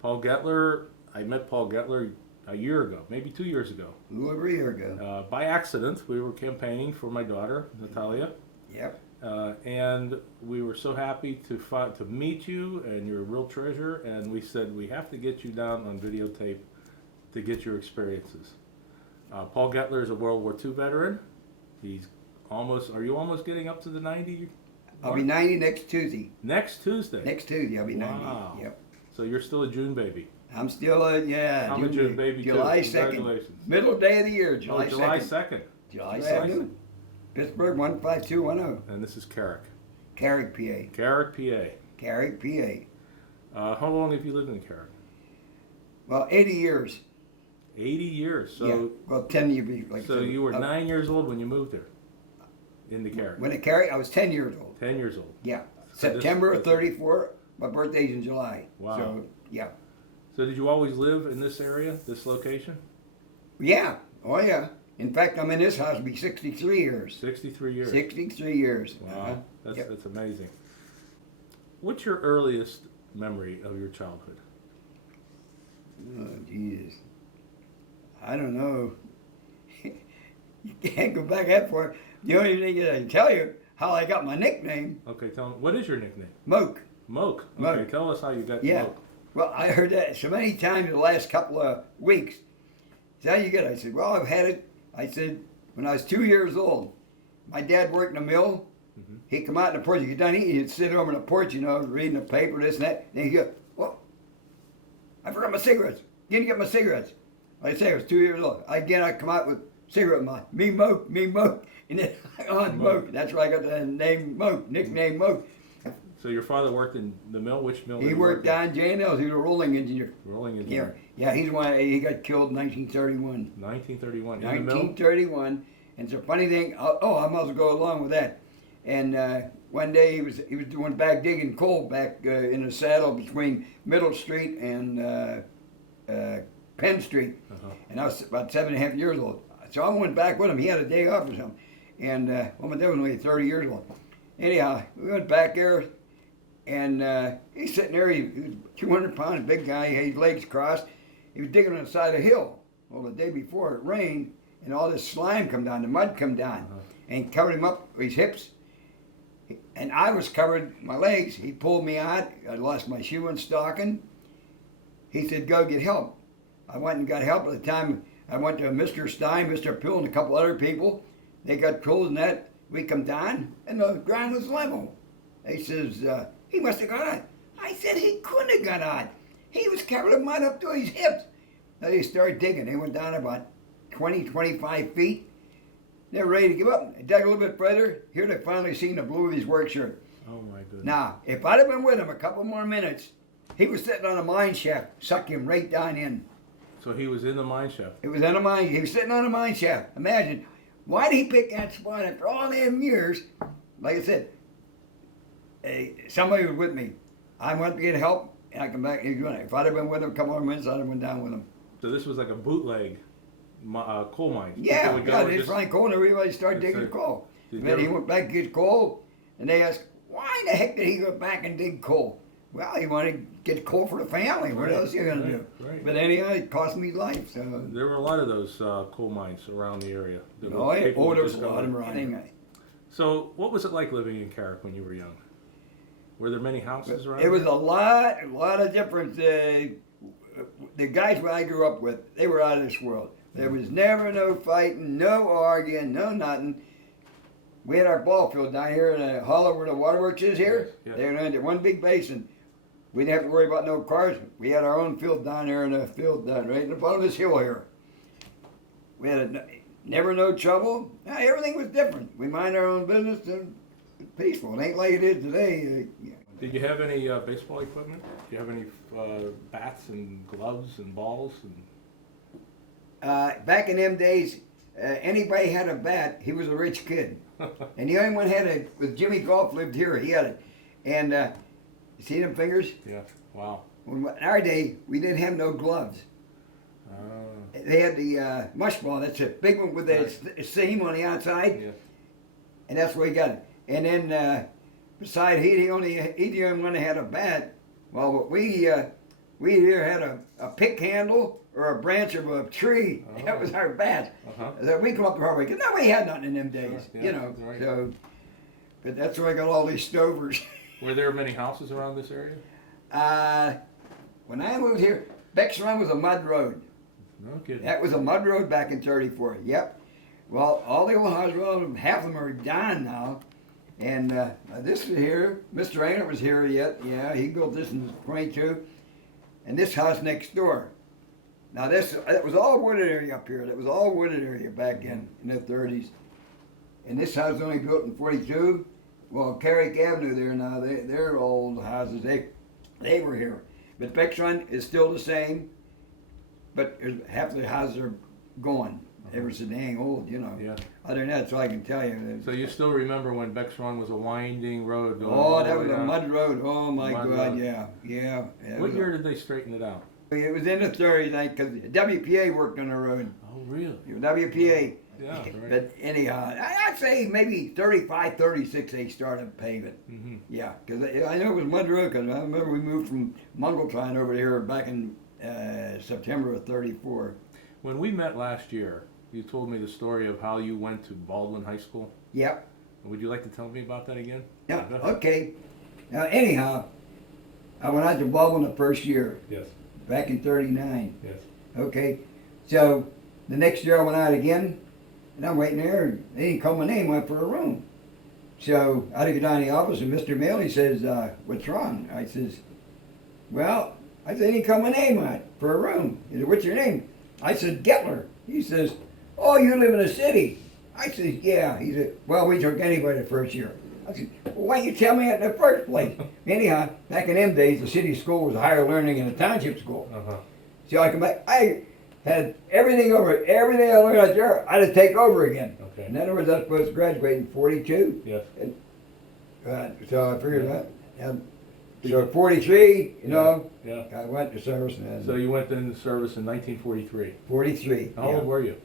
Paul Goettler, I met Paul Goettler a year ago, maybe 2 years ago. A little over a year ago. By accident, we were campaigning for my daughter, Natalia. Yep. And we were so happy to meet you, and you're a real treasure. And we said we have to get you down on videotape to get your experiences. Paul Goettler is a World War II veteran. He's almost. Are you almost getting up to the 90? I'll be 90 next Tuesday. Next Tuesday. Next Tuesday, I'll be 90. Wow. Yep. So you're still a June baby. I'm still yeah. I'm a June baby too. July 2nd. Congratulations. Middle day of the year, July 2nd. July 2nd. July 2nd. Pittsburgh 15210. And this is Carrick. Carrick, PA. Carrick, PA. Carrick, PA. How long have you lived in Carrick? Well, 80 years. 80 years. So, yeah. Well, 10 years. Like so you were 9 years old when you moved there, in the Carrick. When at Carrick, I was 10 years old. 10 years old. Yeah. So September of 34. My birthday's in July. Wow. So, yeah. So did you always live in this area, this location? Yeah. Oh, yeah. In fact, I'm in this house. It'll be 63 years. 63 years. 63 years. Wow. That's Yep. that's amazing. What's your earliest memory of your childhood? Oh, Jesus. I don't know. You can't go back that far. The only thing that I can tell you, how I got my nickname, Okay, tell me, what is your nickname? Moke. Moke. Okay, Moke. tell us how you got Yeah. Moke. Well, I heard that so many times in the last couple of weeks. So how you get it? I said, well, I've had it. I said, when I was 2 years old, my dad worked in a mill. Mhm. He'd come out in the porch, he'd get done eating, he'd sit over in the porch, you know, reading the paper, this and that. Then he'd go, well, I forgot my cigarettes. Didn't get my cigarettes. Like I say, I was 2 years old. Again, I'd come out with cigarette in my, me Moke, and then on Moke. That's where I got the name Moke, nickname Moke. So your father worked in the mill? Which mill? He worked down J&L's. He was a rolling engineer. Rolling engineer. Yeah, he's one. He got killed in 1931. 1931. In the mill? 1931. And it's a funny thing. Oh, I must go along with that. And one day he was doing back digging coal back in the saddle between Middle Street and Penn Street. Uh-huh. And I was about 7.5 years old. So I went back with him. He had a day off or something. And well, my dad was only 30 years old. Anyhow, we went back there. And he's sitting there, he was 200 pounds, big guy, he had his legs crossed. He was digging on the side of a hill. Well, the day before it rained, and all this slime come down, the mud come down, and covered him up with his hips. And I was covered, my legs. He pulled me out. I lost my shoe and stocking. He said, go get help. I went and got help. At the time, I went to Mr. Stein, Mr. Pill, and a couple other people. They got clothes and that. We come down, and the ground was level. He says, he must have got on. I said he couldn't have got on. He was covered in mud up to his hips. Now they started digging. They went down about 20, 25 feet. They were ready to give up. They dug a little bit further. Here they finally seen the blue of his work shirt. Oh my goodness. Now, if I'd have been with him a couple more minutes, he was sitting on a mine shaft, suck him right down in. So he was in the mine shaft. It was in a mine. He was sitting on a mine shaft. Imagine, why did he pick that spot after all them years? Like I said, somebody was with me. I went to get help, and I come back. If I'd have been with him a couple more minutes, I'd have went down with him. So this was like a bootleg coal mine. Yeah, People would go and it's Frank Coal, and everybody started digging coal. And then he went back to get coal, and they asked, why the heck did he go back and dig coal? Well, he wanted to get coal for the family. What else are you going to do? Right. But anyhow, it cost me life. So. There were a lot of those coal mines around the area. There was a lot of them around. So what was it like living in Carrick when you were young? Were there many houses around? It was a lot of difference. The guys I grew up with, they were out of this world. There was never no fighting, no arguing, no nothing. We had our ball field down here in the hollow where the waterworks is here. Yes. They were in one big basin. We didn't have to worry about no cars. We had our own field down there in the field down right in the bottom of this hill here. We had never no trouble. Everything was different. We mind our own business and peaceful. It ain't like it is today. Did you have any baseball equipment? Did you have any bats and gloves and balls? And Back in them days, anybody had a bat, he was a rich kid. And the only one had it was Jimmy Golf lived here. He had it. And you see them fingers? Yeah. Wow. In our day, we didn't have no gloves. They had the mush ball. That's a big one with the seam on the outside. Yeah. And that's where he got it. And then beside he the only one that had a bat. Well, what we we either had a pick handle or a branch of a tree. Oh. That was our bat. That we come up the hard way because nobody had nothing in them days, Sure, yeah, you know. right. So, but that's why I got all these stovers. Were there many houses around this area? When I moved here, Beck's Run was a mud road. No kidding. That was a mud road back in '34. Yep. Well, all the old houses, well, half of them are gone now. And this is here. Mr. Rayner was here yet. Yeah, he built this in '22. And this house next door. Now it was all wooded area up here. It was all wooded area back in the '30s. And this house was only built in '42. Well, Carrick Avenue there now, they're old houses. They were here. But Beck's Run is still the same. But half the houses are gone. They were so dang old, you know. Yeah. Other than that, that's all I can tell you. So you still remember when Beck's Run was a winding road going Oh, all the that way was a down? mud road. Oh my Mud God, road. yeah. What year did they straighten it out? It was in the '30s, because WPA worked on the road. Oh, really? WPA. Yeah, right. But anyhow, I'd say maybe 35, 36 they started paving. Mm-hmm. Yeah, because I know it was mud road, because I remember we moved from Mungletine over here back in September of '34. When we met last year, you told me the story of how you went to Baldwin High School. Yep. Would you like to tell me about that again? Yeah, Go ahead. okay. Now, anyhow, I went out to Baldwin the first year, Yes, back in '39. yes. Okay, so the next year I went out again, and I'm waiting there, and they didn't call my name up for a room. So I had to go down to the office, and Mr. Maley says, what's wrong? I says, well, I said, they didn't call my name out for a room. He said, what's your name? I said, Goettler. He says, oh, you live in the city? I said, yeah. He said, well, we took anybody the first year. I said, well, why didn't you tell me that in the first place? Anyhow, back in them days, the city school was higher learning than the township school. Uh-huh. So I come back, I had everything over, everything I learned out there, I had to take over again. Okay. In other words, I was supposed to graduate in '42. Yes. So I figured that. So 43, you know, Yeah. I went to service and So you went into service in 1943. 43. How old were you?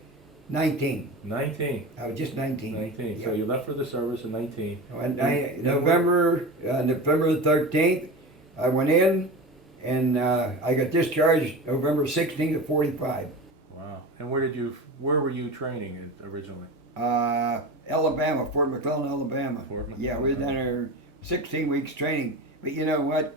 19. 19. I was just 19. 19. So Yeah. you left for the service in 19. November the 13th, I went in and I got discharged November 16th of 45. Wow. And where were you training originally? Alabama, Fort McClellan, Alabama. Fort Yeah, we were McClellan. down there 16 weeks training. But you know what?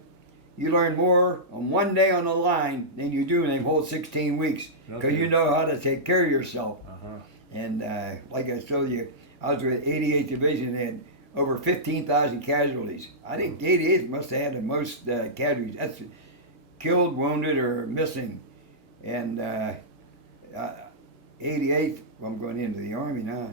You learn more on one day on the line than you do in the whole 16 weeks. Because Okay. you know how to take care of yourself. Uh-huh. And like I told you, I was with 88th Division. They had over 15,000 casualties. I think the 88th must have had the most casualties. That's killed, wounded, or missing. And 88th, well, I'm going into the Army now,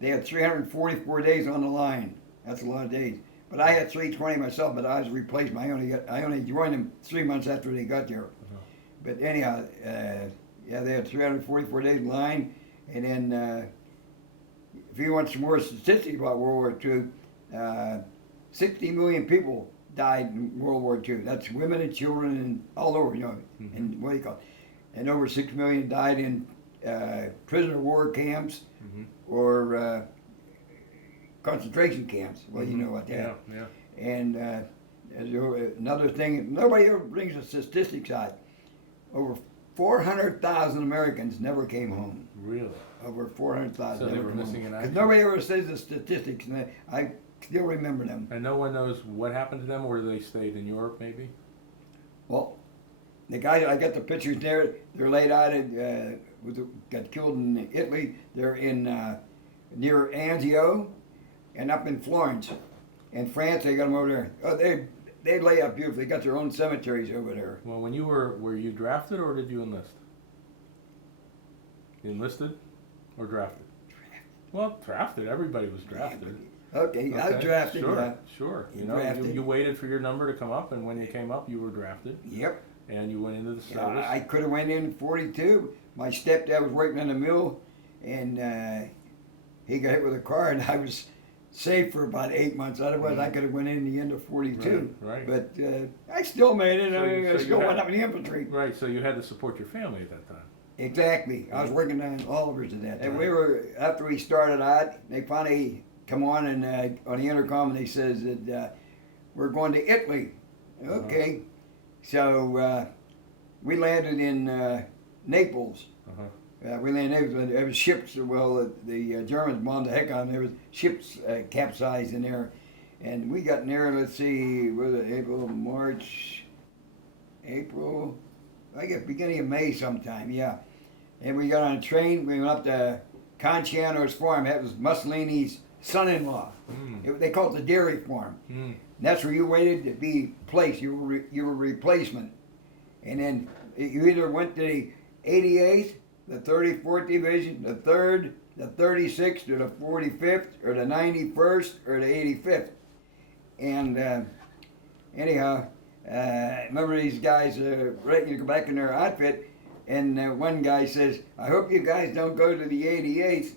they had 344 days on the line. That's a lot of days. But I had 320 myself, but I was replaced. I only joined them 3 months after they got there. But anyhow, yeah, they had 344 days in line. And then, if you want some more statistics about World War II, 60 million people died in World War II. That's women and children and all over, you know. Mhm. And what do you call it? And over 6 million died in prisoner of war camps Mhm. or concentration camps. Well, you know what that. Yeah, yeah. And another thing, nobody ever brings the statistics out. Over 400,000 Americans never came home. Really? Over 400,000. So they never were came missing home. in 'Cause action? nobody ever says the statistics, and I still remember them. And no one knows what happened to them, or they stayed in Europe, maybe? Well, the guys, I got the pictures there. They're laid out. Got killed in Italy. They're in near Anzio, and up in Florence. In France, they got them over there. Oh, they lay out beautifully. They got their own cemeteries over there. Well, when you were you drafted or did you enlist? You enlisted or drafted? Well, drafted. Everybody was drafted. Okay, I was Okay, drafted. Sure, Yeah. sure. You know, Drafted. you waited for your number to come up, and when you came up, you were drafted, Yep. and you went into the service. I could have went in 42. My stepdad was working in the mill, and he got hit with a car, and I was safe for about 8 months. Otherwise, I could have went in the end of 42. Right. But I still made it. So you- I so still you went had- up in the infantry. Right. So you had to support your family at that time. Exactly. I was working down in Oliver's at that time. And we were, after we started out, they finally come on and on the intercom and they says that we're going to Italy. Okay. So we landed in Naples. Uh-huh. We landed in Naples. There was ships. Well, the Germans bombed the heck out of them. There was ships capsized in there, and we got in there. Let's see, was it April, March, April? I guess beginning of May sometime. Yeah, and we got on a train. We went up to Conchiano's farm. That was Mussolini's son-in-law. They called it the dairy farm. And that's where you waited to be placed. You were replacement. And then you either went to the 88th, the 34th Division, the 3rd, the 36th, or the 45th, or the 91st, or the 85th. And anyhow, remember these guys ready to go back in their outfit, and one guy says, "I hope you guys don't go to the 88th."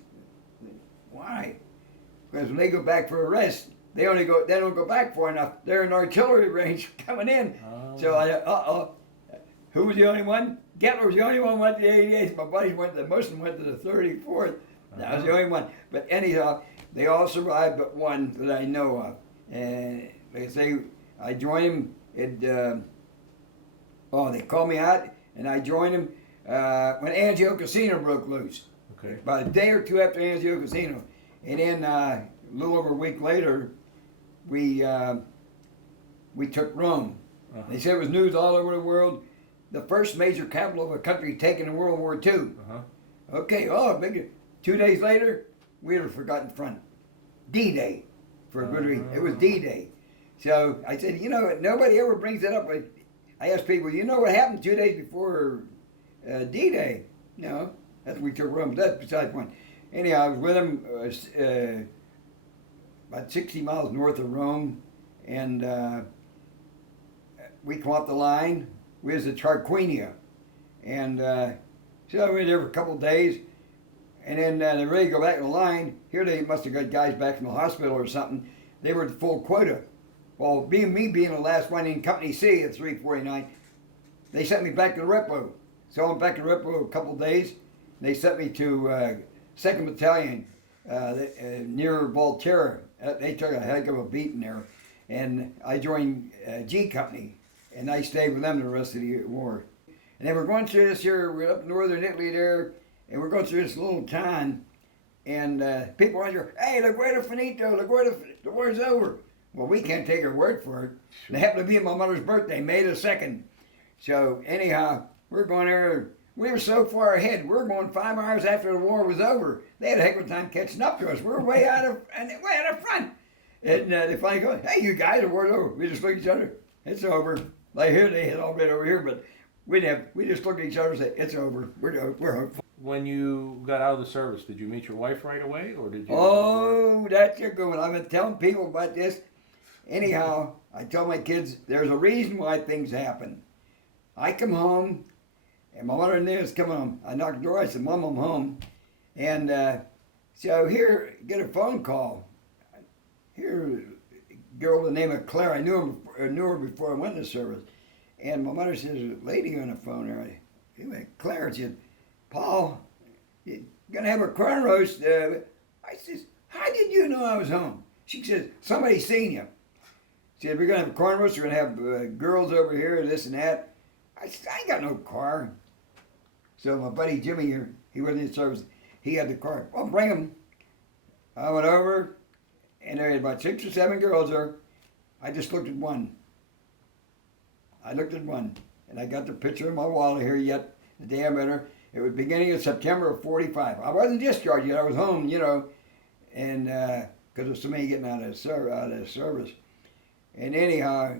Why? Because when they go back for a rest, they don't go back far enough. They're in artillery range coming in. Oh. So who was the only one? Goettler was the only one who went to the 88th. My buddies most of them went to the 34th. I was the only one. But anyhow, they all survived but one that I know of. And they say I joined them. They called me out, and I joined them when Angio Casino broke loose. Okay. About a day or two after Angio Casino. And then a little over a week later, we took Rome. Uh-huh. They said it was news all over the world. The first major capital of a country taken in World War II. Uh-huh. Okay, big. 2 days later, we had a forgotten front. D-Day, for a good reason. It was D-Day. So I said, nobody ever brings that up. I asked people, you know what happened 2 days before D-Day? No, that's when we took Rome. That's beside the point. Anyhow, I was with him about 60 miles north of Rome, and we come up the line. We was at Tarquinia, and so we were there for a couple of days, and then they're ready to go back in the line. Here they must have got guys back from the hospital or something. They were at full quota. Well, being the last one in Company C at 349, they sent me back to the Repo. So I'm back to the Repo a couple of days. They sent me to 2nd Battalion near Volterra. They took a heck of a beating there. And I joined G Company, and I stayed with them the rest of the war. And then we're going through this here, we're up in northern Italy there, and we're going through this little town, and people are here, "Hey, la guerra finito, the war's over." Well, we can't take her word for it. It happened to be my mother's birthday, May the 2nd. So anyhow, we're going there. We were so far ahead. We were going 5 hours after the war was over. They had a heck of a time catching up to us. We were way out of front. And they finally go, "Hey, you guys, the war's over." We just look at each other. "It's over." Like here, they had all been over here, but we just looked at each other and said, "It's over. We're hopeful." When you got out of the service, did you meet your wife right away, or did you? Oh, that's a good one. I've been telling people about this. Anyhow, I tell my kids, there's a reason why things happen. I come home, and my mother and is coming home. I knocked the door. I said, "Mom, I'm home." And so here, get a phone call. Here, a girl by the name of Claire. I knew her before I went to service. And my mother says, "There's a lady on the phone there." Anyway, Claire said, "Paul, you're going to have a corn roast." I says, "How did you know I was home?" She says, "Somebody seen you." She said, "We're going to have a corn roast. We're going to have girls over here, this and that." I said, "I ain't got no car." So my buddy Jimmy here, he was in service. He had the car. "Well, bring him." I went over, and there had about 6 or 7 girls there. I just looked at one. And I got the picture in my wallet here yet, the day I met her. It was beginning of September of 45. I wasn't discharged yet. I was home, and because of so many getting out of service. And anyhow,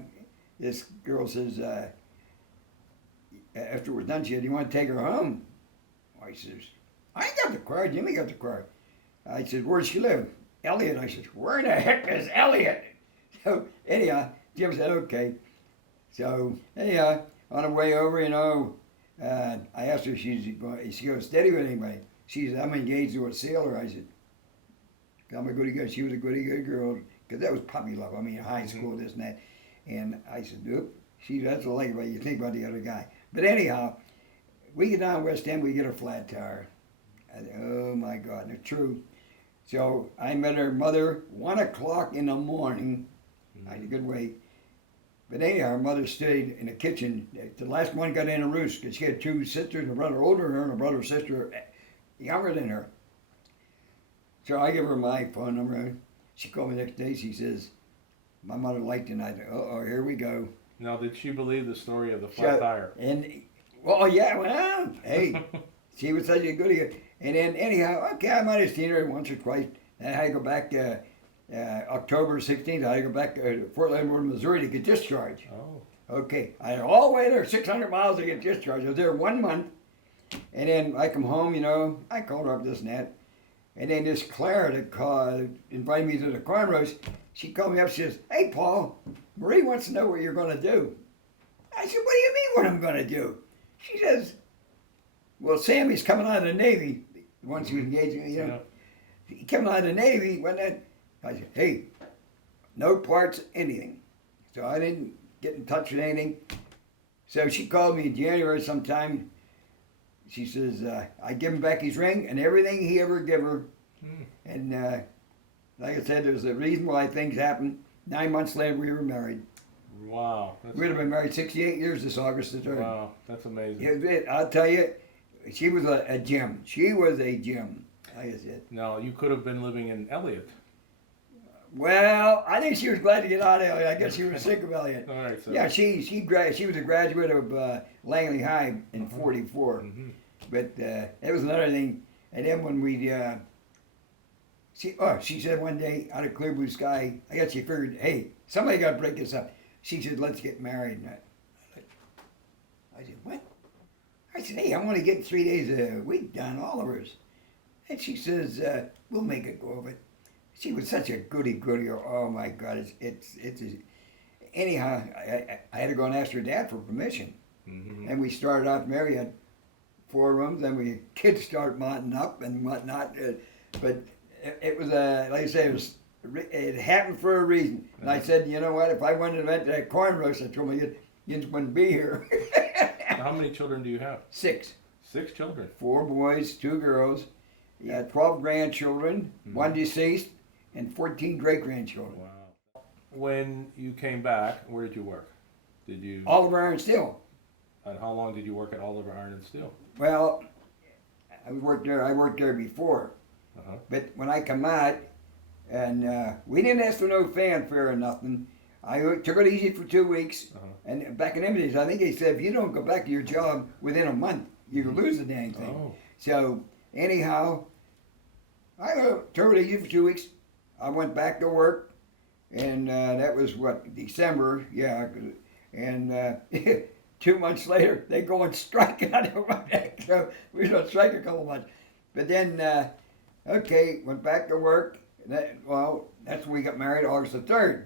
this girl says, after it was done, she said, "You want to take her home?" I says, "I ain't got the car. Jimmy got the car." I said, "Where does she live?" "Elliot." I said, "Where in the heck is Elliot?" So anyhow, Jim said, "Okay." So anyhow, on the way over, I asked her if she goes steady with anybody. She said, "I'm engaged to a sailor." I said, "I'm a goody good." She was a goody good girl, because that was puppy love. I mean, high school, this and that. And I said, "Oop, that's what I like about you. Think about the other guy." But anyhow, we get down West End, we get a flat tire. I said, "Oh my God," and it's true. So I met her mother 1 o'clock in the morning. I had a good wait. But anyhow, her mother stayed in the kitchen. The last one got in a roost because she had two sisters, a brother older than her and a brother or sister younger than her. So I give her my phone number. She called me the next day. She says, my mother liked it. And I said, uh-oh, here we go. Now, did she believe the story of the flat tire? And, well, yeah, well, hey, she was such a goodie. And then, anyhow, okay, I might have seen her once or twice. And I had to go back October 16th. I had to go back to Fort Leavenworth, Missouri to get discharged. Oh. Okay, I had all the way there, 600 miles to get discharged. I was there 1 month. And then I come home, you know, I called her up this and that. And then this Clara that invited me to the corn roast, she called me up, she says, hey, Paul, Marie wants to know what you're going to do. I said, what do you mean what I'm going to do? She says, well, Sammy's coming out of the Navy. Once he was engaged, you know. Yeah. He came out of the Navy, when that, I said, hey, no parts, anything. So I didn't get in touch with anything. So she called me in January sometime. She says, I give him back his ring and everything he ever gave her. And like I said, there's a reason why things happen. 9 months later, we were married. Wow. We'd have been married 68 years this August the 3rd. Wow, that's amazing. Yeah, I'll tell you, she was a gem. She was a gem, like I said. Now, you could have been living in Elliott. Well, I think she was glad to get out of Elliott. I guess she was sick of Elliott. All right, so. Yeah, she was a graduate of Langley High in '44. Mm-hmm. But that was another thing. And then when we, she said one day out of clear blue sky, I guess she figured, hey, somebody got to break this up. She said, let's get married. And I said, what? I said, hey, I want to get 3 days a week done, all of hers. And she says, we'll make it go of it. She was such a goody. Oh my God, anyhow, I had to go and ask her dad for permission. Mm-hmm. And we started off married, had 4 rooms, then kids started mounting up and whatnot. But it was, like I said, it happened for a reason. And I said, you know what, if I went to that corn roast, I told me you just wouldn't be here. How many children do you have? 6. 6 children. 4 boys, 2 girls. 12 grandchildren, 1 deceased, and 14 great-grandchildren. Wow. When you came back, where did you work? Did you? Oliver Iron Steel. And how long did you work at Oliver Iron and Steel? Well, I worked there before. Uh-huh. But when I come out, and we didn't ask for no fanfare or nothing. I took it easy for 2 weeks. Uh-huh. And back in them days, I think they said if you don't go back to your job within a month, you could lose the dang thing. Oh. So anyhow, I took it easy for 2 weeks. I went back to work, and that was what, December, yeah. And 2 months later, they go and strike on it. So we was on strike a couple months. But then, okay, went back to work. That's when we got married, August the 3rd.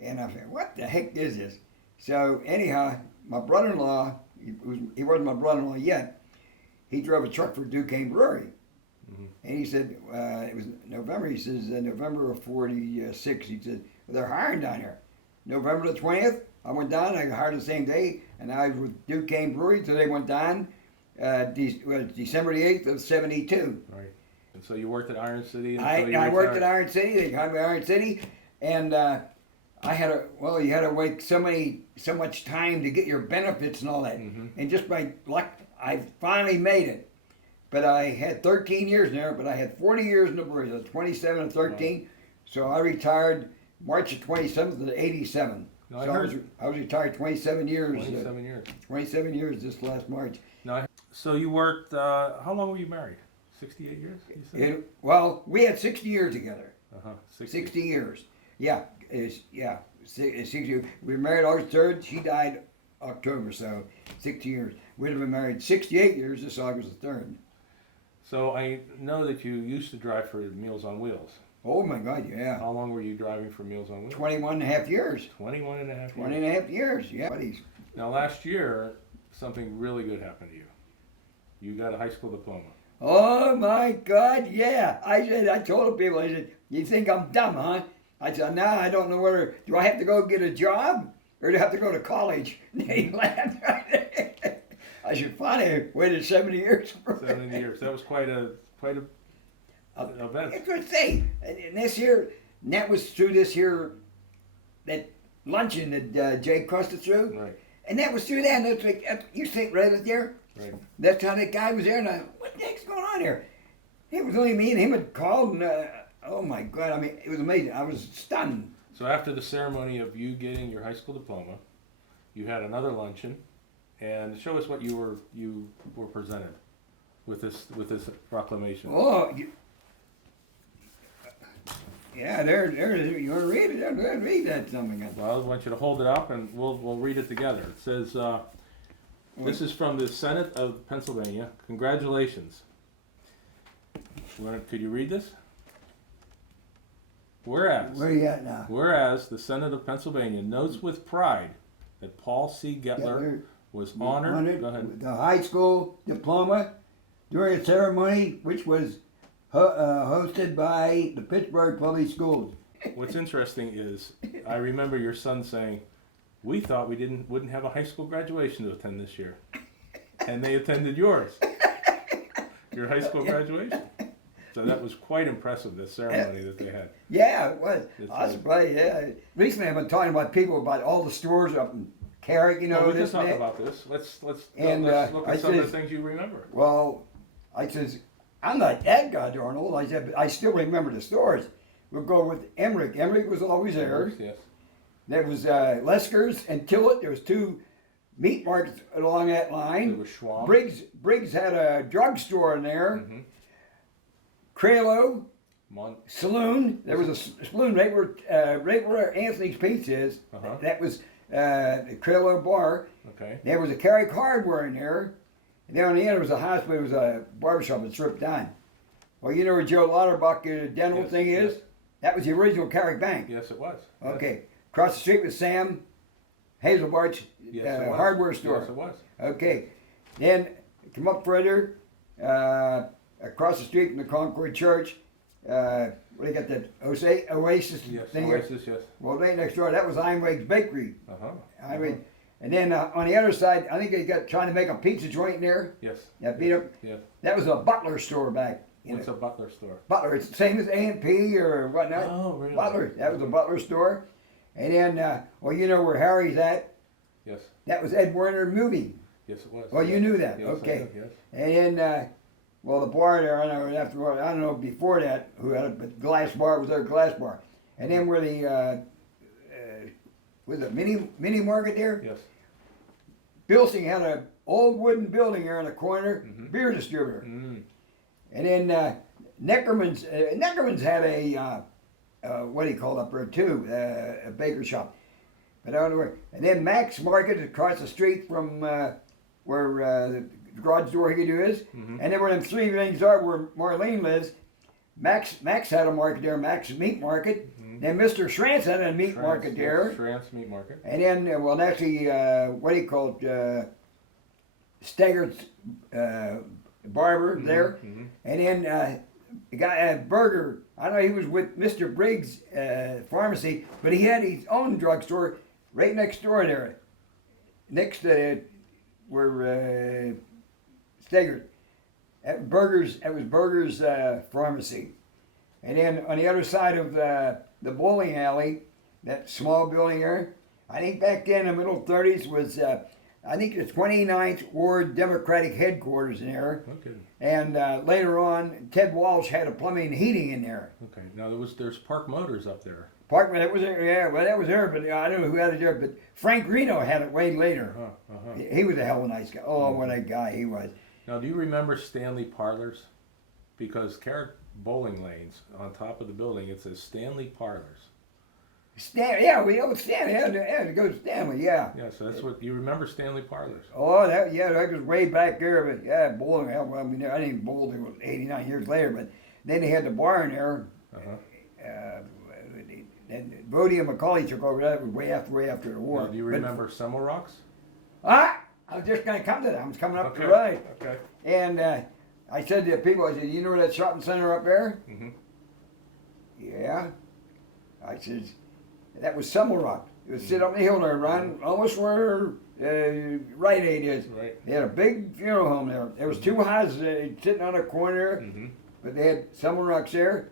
And I said, what the heck is this? So anyhow, my brother-in-law, he wasn't my brother-in-law yet, he drove a truck for Duquesne Brewery. Mm-hmm. And he said, it was November, he says, November of 46, he said, well, they're hiring down here. November the 20th, I went down, I got hired the same day, and I was with Duquesne Brewery, so they went down December the 8th of 72. Right. And so you worked at Iron City? I worked at Iron City, they hired me at Iron City, and you had to wait so much time to get your benefits and all that. Mm-hmm. And just by luck, I finally made it. But I had 13 years there, but I had 40 years in the brewery, so 27 and 13. Wow. So I retired March of 27th of 87. No, so I was retired 27 years. 27 years. 27 years this last March. No, so you worked, how long were you married? 68 years, you said? We had 60 years together. Uh-huh. 60 years. Yeah. 60. We were married August 3rd. She died October, so 60 years. We'd have been married 68 years this August the 3rd. So I know that you used to drive for Meals on Wheels. Oh my God, yeah. How long were you driving for Meals on Wheels? 21 and a half years. 21 and a half years. 20 and a half years, yeah. Now last year, something really good happened to you. You got a high school diploma. Oh my God, yeah. I told the people, I said, you think I'm dumb, huh? I said, no, I don't know whether, do I have to go get a job or do I have to go to college? They laughed. I said, finally, waited 70 years. 70 years. That was quite a event. It's a good thing. And this here, and that was through this here, that luncheon that Jay crossed it through. Right. And that was through that. And it's like, you sit right up there. Right. That's how that guy was there. And I, what the heck's going on here? It was only me and him had called. And oh my God, I mean, it was amazing. I was stunned. So after the ceremony of you getting your high school diploma, you had another luncheon, and show us what you were presented with this proclamation. Oh, yeah, there it is. You want to read it? Read that something. Well, I want you to hold it up, and we'll read it together. It says, "This is from the Senate of Pennsylvania. Congratulations." Could you read this? Whereas, Where are you at now? whereas the Senate of Pennsylvania notes with pride that Paul C. Goettler was honored. Go ahead. With the high school diploma during a ceremony which was hosted by the Pittsburgh Public Schools. What's interesting is I remember your son saying, "We thought we wouldn't have a high school graduation to attend this year," and they attended yours, your high school graduation. So that was quite impressive, the ceremony that they had. Yeah, it was. It's I was surprised. Yeah. Recently, I've been talking about people about all the stores up in Carrick. You know, We can this talk and that. about this. Let's look I at some of the says- things you remember. Well, I says, I'm not that goddamn old. I said, but I still remember the stores. We'll go with Emmerich. Emmerich was always there. Yes. There was Lesker's and Tillett. There was two meat markets along that line. There was Schwab. Briggs had a drugstore in there. Mhm. Cralo Mon- Saloon. There was a saloon right where Anthony's Pizza is. Uh-huh. That was the Cralo Bar. Okay. There was a Carrick Hardware in there. And there on the end there was a hospital. It was a barbershop that stripped down. Well, you know where Joe Lauterbach dental Yes, thing is? yes. That was the original Carrick Bank. Yes, it was. Okay. Across the street was Sam Hazelbart's Yes, it was. hardware store. Yes, it was. Okay. Then come up further, across the street from the Concord Church. What do you got, that Oasis Yes, thing here? Oasis, yes. Well, right next door, that was Einweg's Bakery. Uh-huh. And then on the other side, I think they got trying to make a pizza joint in there. Yes. That beat up. Yes. That was a Butler store back. What's a Butler store? Butler? It's the same as A&P or whatnot. Oh, really? Butler. That was a Butler store. And then, well, you know where Harry's at? Yes. That was Ed Werner Moving. Yes, it was. Well, you knew that. Yes, Okay. I did, yes. And then, well, the bar there, I know after, I don't know before that who had it, but Glass Bar was their Glass Bar. And then where the, was it mini market there? Yes. Bilsing had an old wooden building there in the corner, Mhm. beer distributor. Mm. And then Neckerman's had a, what do you call it up there too, a baker shop. But I don't know where. And then Mac's Market across the street from where the garage door here is. Mhm. And then where them three things are where Marlene lives, Mac's had a market there, Mac's Meat Market. Mhm. Then Mr. Schranz had a meat market there. Schranz Meat Market. And then, well, actually, what do you call it? Steggert's barber there. Mhm. And then the guy Berger, I know he was with Mr. Briggs' pharmacy, but he had his own drugstore right next door there, next to where Stegert. That was Berger's pharmacy. And then on the other side of the bowling alley, that small building there, I think back then in the middle 30s was, I think the 29th Ward Democratic headquarters in there. Okay. And later on, Ted Walsh had a plumbing and heating in there. Okay. Now there's Park Motors up there. Parkman, that was there, yeah, well, that was there, but I don't know who had it there. But Frank Reno had it way later. Uh-huh. He was a hell of a nice guy. Oh, what a guy he was. Now, do you remember Stanley Parlors? Because Carrick Bowling Lanes on top of the building, it says Stanley Parlors. Yeah, we owe Stanley. Had to go to Stanley, yeah. Yeah, so that's what you remember, Stanley Parlors. Oh, that was way back there. But yeah, bowling. Hell, I mean, I didn't bowl until 89 years later. But then they had the bar in there. Uh-huh. And Bodie and McCauley took over. That was way after the war. Now, do you remember Summer Rocks? I was just going to come to that. I was coming up Okay. the right. Okay. And I said to the people, I said, you know that shopping center up there? Mm-hmm. Yeah. I said, that was Summer Rock. It was sit up the hill there, around almost where Rite Aid is. Right. They had a big funeral home there. There was two houses sitting on a corner, Mm-hmm. but they had Summer Rocks there.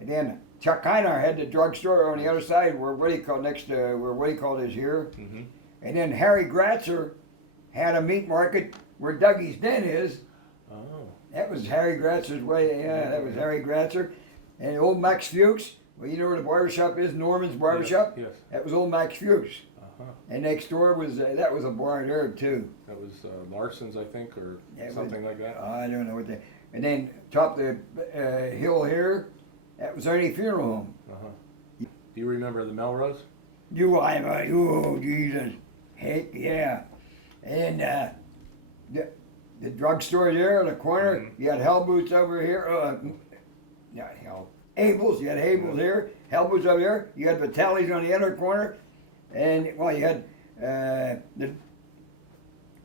And then Chuck Einar had the drugstore on the other side where Woody called next to where Woody called is here. Mm-hmm. And then Harry Gratzer had a meat market where Dougie's Den is. Oh. That was Harry Gratzer's way. Yeah, that was Harry Gratzer. And old Max Fuchs. Well, you know where the barbershop is, Norman's Barbershop? Yes. That was old Max Fuchs. Uh-huh. And next door was, that was a bar and herb too. That was Larson's, I think, or That something like that. I don't know what they. And then top of the hill here, that was Ernie Funeral Home. Uh-huh. Do you remember the Melrose? Oh, Jesus. Heck, yeah. And the drugstore there in the corner, Mhm. you had Hell Boots over here. Not Hell. Abel's, you had Abel's here. Hell Boots over there. You had Vitelli's on the other corner. And, well, you had the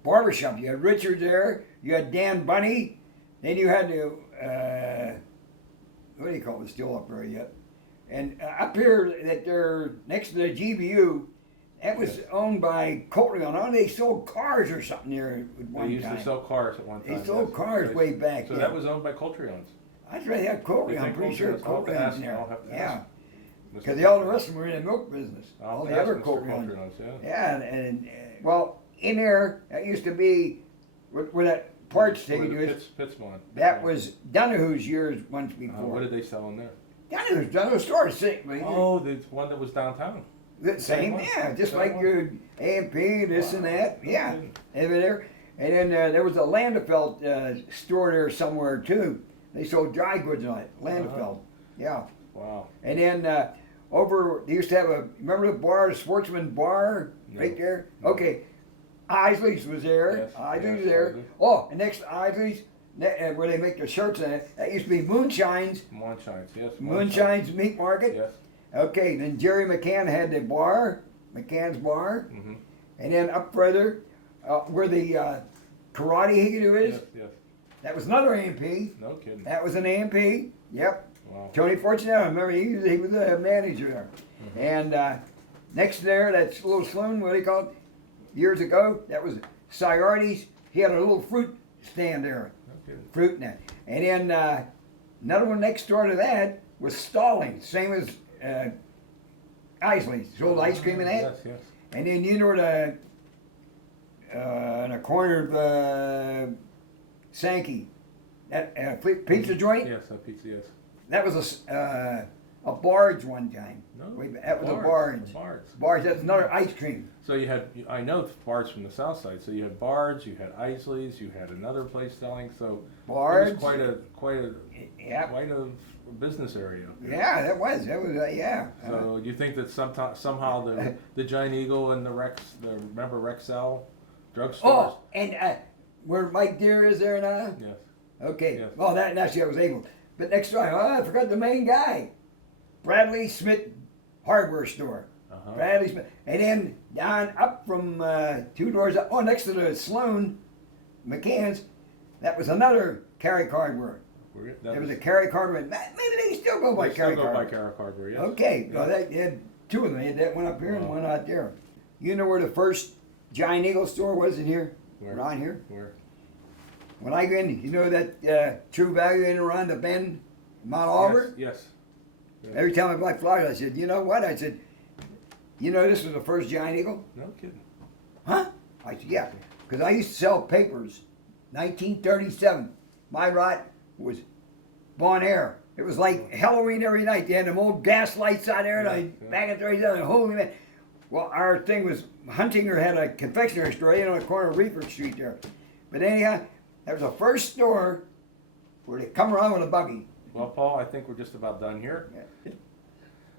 barbershop. You had Richard there. You had Dan Bunny. Then you had the, what do you call it? It's still up there yet. And up here, that they're next to the GBU, that was owned by Coleon. Oh, they sold cars or something there at one time. They used to sell cars at one time. They sold cars Yes. way back. So yeah. that was owned by Coltreons. That's right, they had Coleon. You I'm think pretty sure Coltreons? I'll have to Coleon's ask- in there. I'll have to Yeah. ask. Because all the rest of them were in the milk business. All the other Coleons. Yeah. Yeah, and well, in there, that used to be where that parts taken to is. Pittsmont. That was Donahue's years once before. What did they sell in there? Donahue's store. Oh, the one that was downtown. The same, one? yeah, just Same like one? your A&P, this and that, No yeah, kidding. over there. And then there was a Landefeld store there somewhere too. They sold dry goods on it, Landefeld, yeah. Wow. And then over, they used to have remember the bar, the Sportsman Bar, No. right there? No. Okay, Isley's was there, Yes, Isley's yes, was there. Isley. Oh, and next to Isley's, where they make the shirts in it, that used to be Moonshine's, Moonshine's, yes. Moonshine's Meat Market. Yes. Okay, then Jerry McCann had the bar, McCann's Bar, Mm-hmm. and then up further, where the karate higgity is, Yes, yes. that was another A&P. No kidding. That was an A&P. Yep. Wow. Tony Fortunato, remember he was the manager there. Mm-hmm. And next there, that's little saloon, what do you call it? Years ago, that was Ciardi's. He had a little fruit stand there, No kidding. fruit and that. And then another one next door to that was Stallings, same as Isley's, sold ice cream and that. Yes, yes. And then you know the in the corner of Sankey, that pizza joint. Yes, a pizza, yes. That was a Barge one time. No. That was a Bards, Barge. Bards. Barge. That's another ice cream. So you had, I know Bards from the south side, so you had Bards, you had Isley's, you had another place selling, so Barge. it was quite a Yeah. business area. Yeah, that was yeah. So you think that somehow the Giant Eagle and the remember Rexel drugstores? Oh, and where Mike Deere is there now. Yes. Okay. Yes. Well, that actually I was able. But next time, I forgot the main guy, Bradley Smith Hardware Store. Uh-huh. Bradley Smith, and then down up from 2 doors up, next to the Sloan McCann's, that was another Carrick Hardware. There was a Carrick Hardware. Maybe they still go by They still Carrick go by Hardware. Carrick Hardware, yes. Okay, Yeah. well, they had 2 of them. They had that one up here and Wow. one out there. You know where the first Giant Eagle store was in here? Where? Around here? Where? When I go in, you know that True Value in around the bend, Mount Auburn? Yes. Yes. Every time I buy flowers, I said, you know what? I said, you know this was the first Giant Eagle? No kidding. Huh? I said, yeah. Because I used to sell papers. 1937. My lot was Bon Air. It was like Halloween every night. They had them old gas lights out there, and Yeah. back at 37, holy man. Well, our thing was, Huntinger had a confectionery store on the corner of Reefer Street there. But anyhow, that was the first store where they come around with a buggy. Well, Paul, I think we're just about done here. Yeah.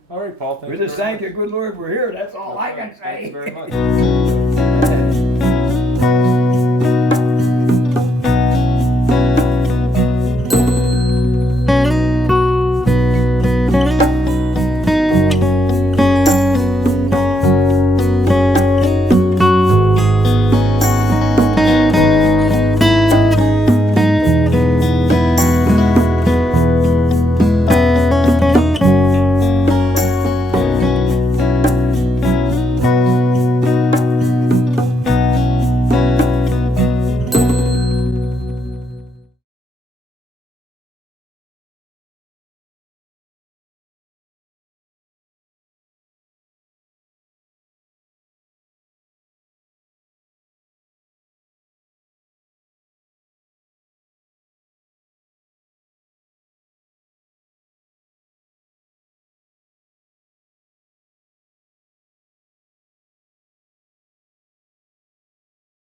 All right, Paul. Thank We you just very thank much. you, good Lord, we're here. That's all I can Thank you say. very much.